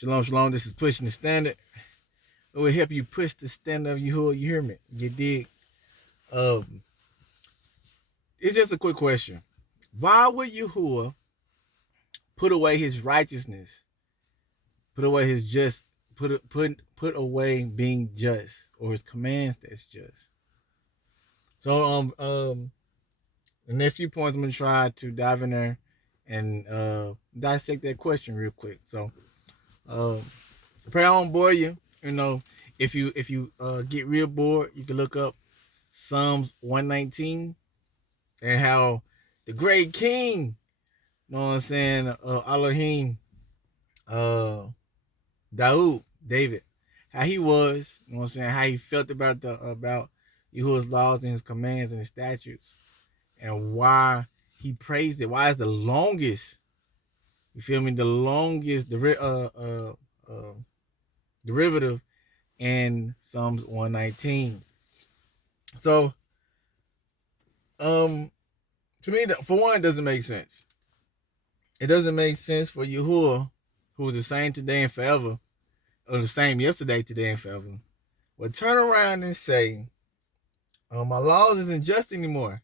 Shalom, shalom. This is Pushing the Standard. It will help you push the standard of Yahuah. You hear me? You dig? Um, it's just a quick question. Why would Yahuah put away his righteousness, put away his just, put away being just, or his commands that's just? So the next few points I'm gonna try to dive in there and dissect that question real quick. So pray I won't bore you. You know, if you get real bored, you can look up Psalms 119 and how the great king, you know what I'm saying, Elohim, David, how he was, you know what I'm saying, how he felt about Yahuwah's laws and his commands and his statutes, and why he praised it. Why is the longest, you feel me, the longest derivative in Psalms 119. So, to me, for one, it doesn't make sense. It doesn't make sense for Yahuwah, who was the same today and forever, or the same yesterday, today, and forever, would turn around and say, my laws isn't just anymore.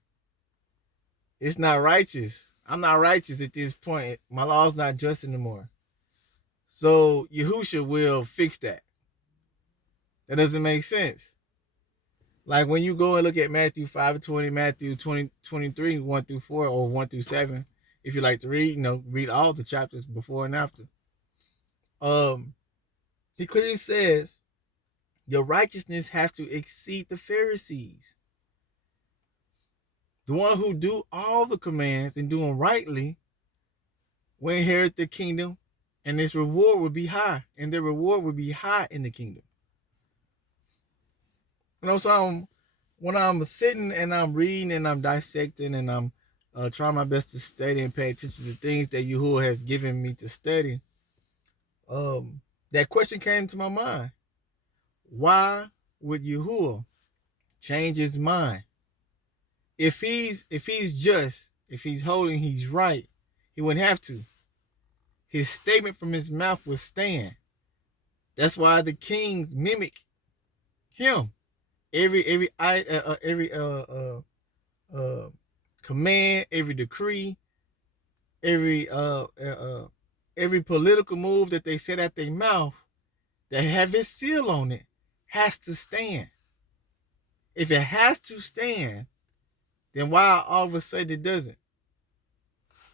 It's not righteous. I'm not righteous at this point. My law's not just anymore. So Yahusha will fix that. That doesn't make sense. Like when you go and look at Matthew 5:20, Matthew 23, 1 through 4, or 1 through 7, if you like to read, read all the chapters before and after. He clearly says, your righteousness has to exceed the Pharisees. The one who do all the commands and do them rightly will inherit the kingdom, and its reward will be high, and their reward will be high in the kingdom. So when I'm sitting and I'm reading and I'm dissecting and I'm trying my best to study and pay attention to things that Yahuwah has given me to study, that question came to my mind. Why would Yahuwah change his mind? If he's just, if he's holy, he's right, he wouldn't have to. His statement from his mouth would stand. That's why the kings mimic him. Every command, every decree, every political move that they set at their mouth that have his seal on it has to stand. If it has to stand, then why all of a sudden it doesn't?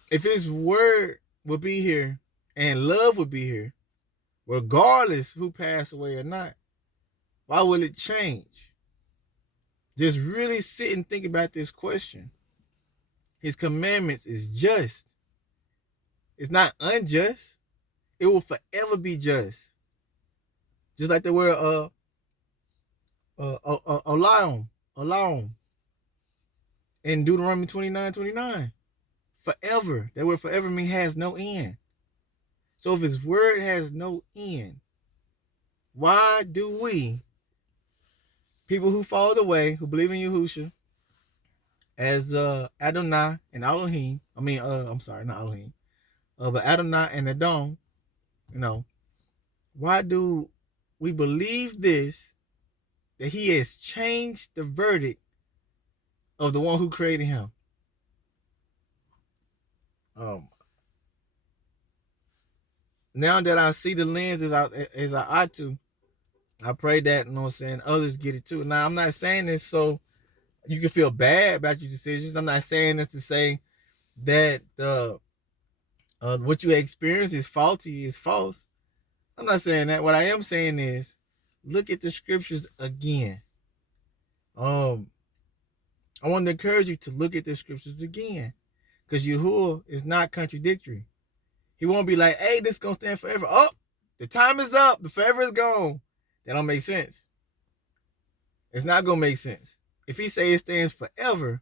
If his word will be here and love will be here, regardless who passed away or not, why will it change? Just really sit and think about this question. His commandments is just. It's not unjust. It will forever be just. Just like the word allow in Deuteronomy 29:29. Forever. That word forever means has no end. So if his word has no end, why do we, people who followed the way, who believe in Yahusha, as Adonai and Elohim, I'm sorry, not Elohim, but Adonai and Edom, why do we believe this, that he has changed the verdict of the one who created him? Now that I see the lens as I ought to, I pray that, others get it too. Now, I'm not saying this so you can feel bad about your decisions. I'm not saying this to say that what you experience is faulty, is false. I'm not saying that. What I am saying is, look at the scriptures again. I want to encourage you to look at the scriptures again, because Yahuwah is not contradictory. He won't be like, hey, this is going to stand forever. Oh, the time is up. The forever is gone. That don't make sense. It's not going to make sense. If he say it stands forever,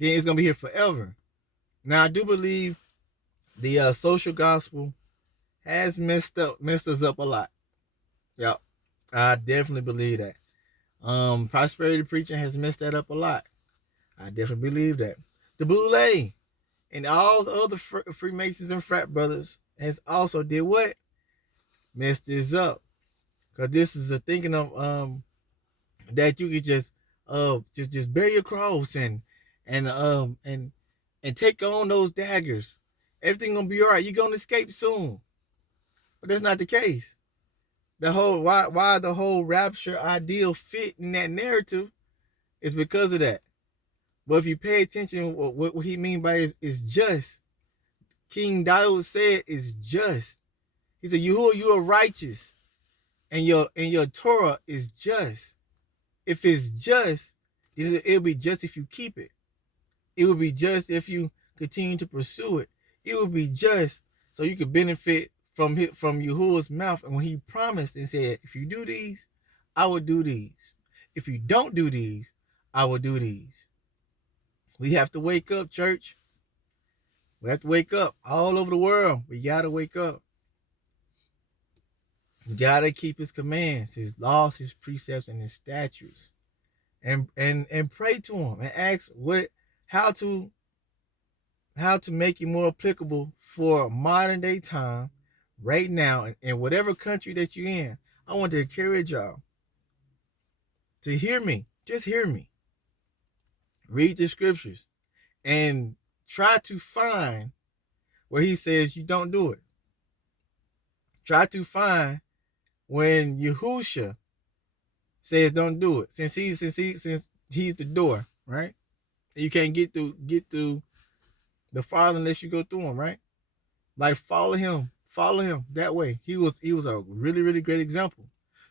then it's going to be here forever. Now, I do believe the social gospel has messed us up a lot. Yep. I definitely believe that. Prosperity preaching has messed that up a lot. I definitely believe that. The Blue Lay and all the other Freemasons and frat brothers has also did what? mess this up. Cause this is a thinking of that you could just bear your cross and take on those daggers. Everything gonna be all right. You're gonna escape soon. But that's not the case. The whole why the whole rapture ideal fit in that narrative is because of that. But if you pay attention, what he mean by is just. King Daud said is just. He said, you are righteous, and your Torah is just. If it's just, it'll be just if you keep it. It will be just if you continue to pursue it. It will be just so you could benefit from Yahuah's mouth. And when he promised and said, if you do these, I will do these. If you don't do these, I will do these. We have to wake up, church. We have to wake up all over the world. We got to wake up. We got to keep his commands, his laws, his precepts, and his statutes. And pray to him and ask how to make it more applicable for modern day time right now in whatever country that you're in. I want to encourage y'all to hear me. Just hear me. Read the scriptures and try to find where he says you don't do it. Try to find when Yahushua says don't do it. Since he's the door, right? You can't get through the Father unless you go through him, right? Like follow him that way. He was a really, really great example.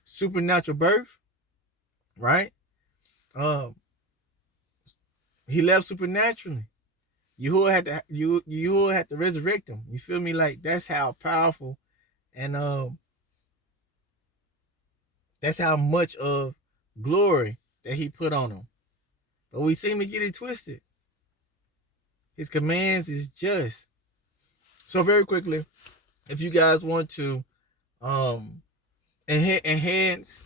Supernatural birth, right? He left supernaturally. Yahuah had to resurrect him. You feel me? Like that's how powerful and that's how much of glory that he put on him. But we seem to get it twisted. His commands is just. So very quickly, if you guys want to enhance,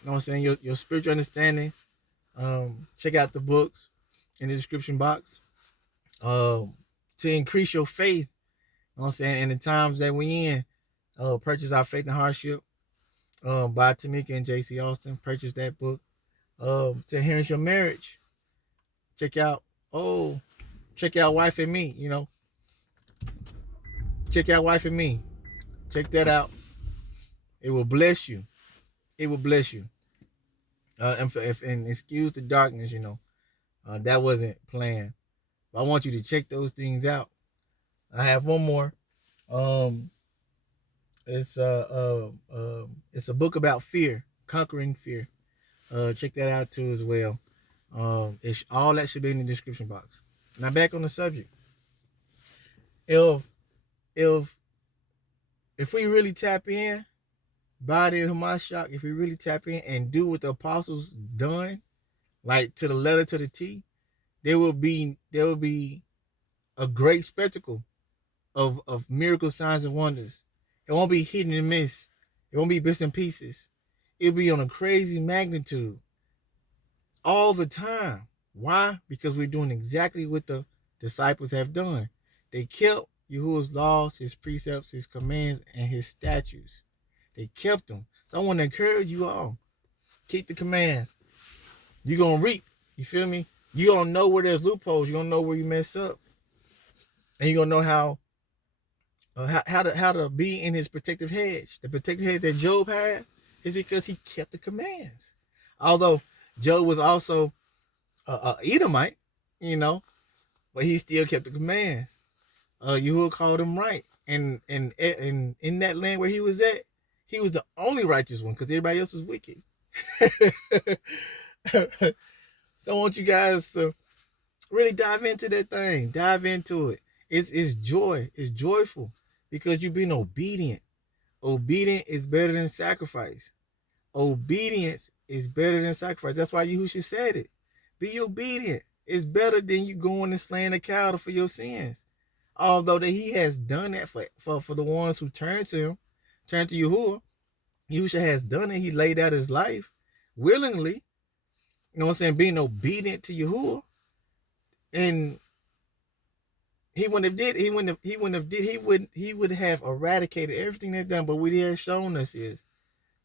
you know what I'm saying, your spiritual understanding, check out the books in the description box. To increase your faith, you know what I'm saying, in the times that we in, purchase Our Faith and Hardship by Tamika and J.C. Austin. Purchase that book. To enhance your marriage, check out Wife and Me, you know. Check out Wife and Me. Check that out. It will bless you. It will bless you. And excuse the darkness, you know. That wasn't planned. But I want you to check those things out. I have one more. It's a book about fear, conquering fear. Check that out too as well. All that should be in the description box. Now back on the subject. If we really tap in, body of Hamashiach, if we really tap in and do what the apostles done, like to the letter to the T, there will be a great spectacle of miracle signs and wonders. It won't be hidden and missed. It won't be bits and pieces. It'll be on a crazy magnitude all the time. Why? Because we're doing exactly what the disciples have done. They kept Yahuah's laws, his precepts, his commands, and his statutes. They kept them. So I want to encourage you all. Keep the commands. You're going to reap. You feel me? You're going to know where there's loopholes. You're going to know where you mess up. And you're going to know how to be in his protective hedge. The protective hedge that Job had is because he kept the commands. Although Job was also a Edomite, you know, but he still kept the commands. Yahuah called him right. And in that land where he was at, he was the only righteous one because everybody else was wicked. So I want you guys to really dive into that thing. Dive into it. It's joy. It's joyful because you're being obedient. Obedient is better than sacrifice. Obedience is better than sacrifice. That's why Yahushua said it. Be obedient. It's better than you going and slaying a cow for your sins. Although that he has done that for the ones who turn to him, turn to Yahuah. Yahushua has done it. He laid out his life willingly. You know what I'm saying? Being obedient to Yahuah. And he would have eradicated everything they've done. But what he has shown us is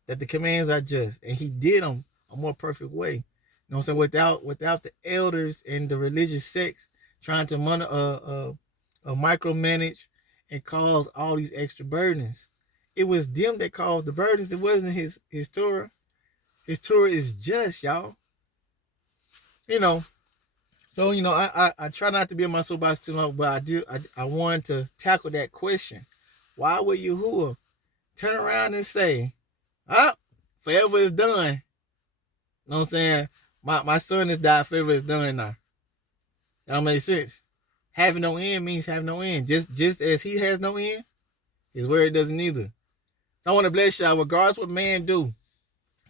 that the commands are just, and he did them a more perfect way. You know what I'm saying? Without the elders and the religious sects trying to micromanage and cause all these extra burdens. It was them that caused the burdens. It wasn't his Torah. His Torah is just, y'all. You know. So, you know, I try not to be in my soapbox too long, but I wanted to tackle that question. Why would Yahuah turn around and say, forever is done? You know what I'm saying? My son has died, forever is done now. That don't make sense. Having no end means having no end. Just as he has no end, his word doesn't either. So I want to bless y'all, regardless what man do,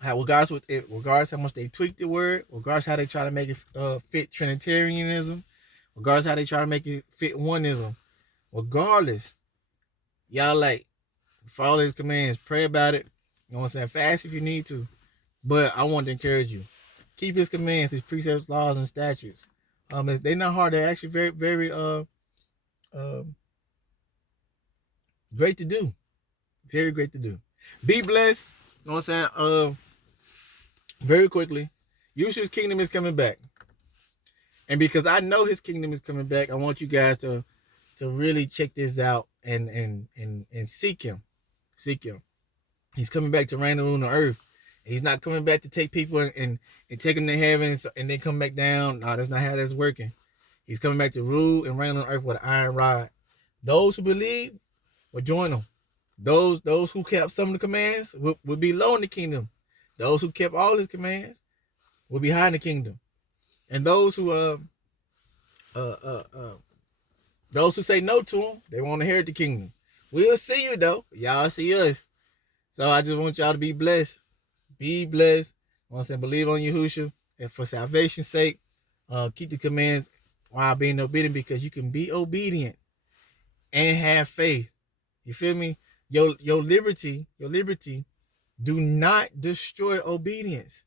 regardless how much they tweak the word, regardless how they try to make it fit Trinitarianism, regardless how they try to make it fit oneism, regardless, y'all like follow his commands, pray about it. You know what I'm saying? Fast if you need to. But I want to encourage you. Keep his commands, his precepts, laws, and statutes. They're not hard. They're actually very, very great to do. Very great to do. Be blessed. You know what I'm saying? Very quickly, Yahushua's kingdom is coming back. And because I know his kingdom is coming back, I want you guys to really check this out and seek him. Seek him. He's coming back to reign and rule on earth. He's not coming back to take people and take them to heaven and then come back down. No, that's not how that's working. He's coming back to rule and reign on earth with an iron rod. Those who believe will join him. Those who kept some of the commands will be low in the kingdom. Those who kept all his commands will be high in the kingdom. And those who say no to him, they won't inherit the kingdom. We'll see you though. Y'all see us. So I just want y'all to be blessed. Be blessed. I want to say believe on Yahushua and for salvation's sake. Keep the commands while being obedient, because you can be obedient and have faith. You feel me? Your liberty do not destroy obedience.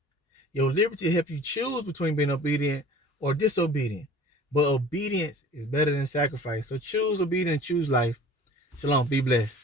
Your liberty help you choose between being obedient or disobedient. But obedience is better than sacrifice. So choose obedience, choose life. Shalom. Be blessed.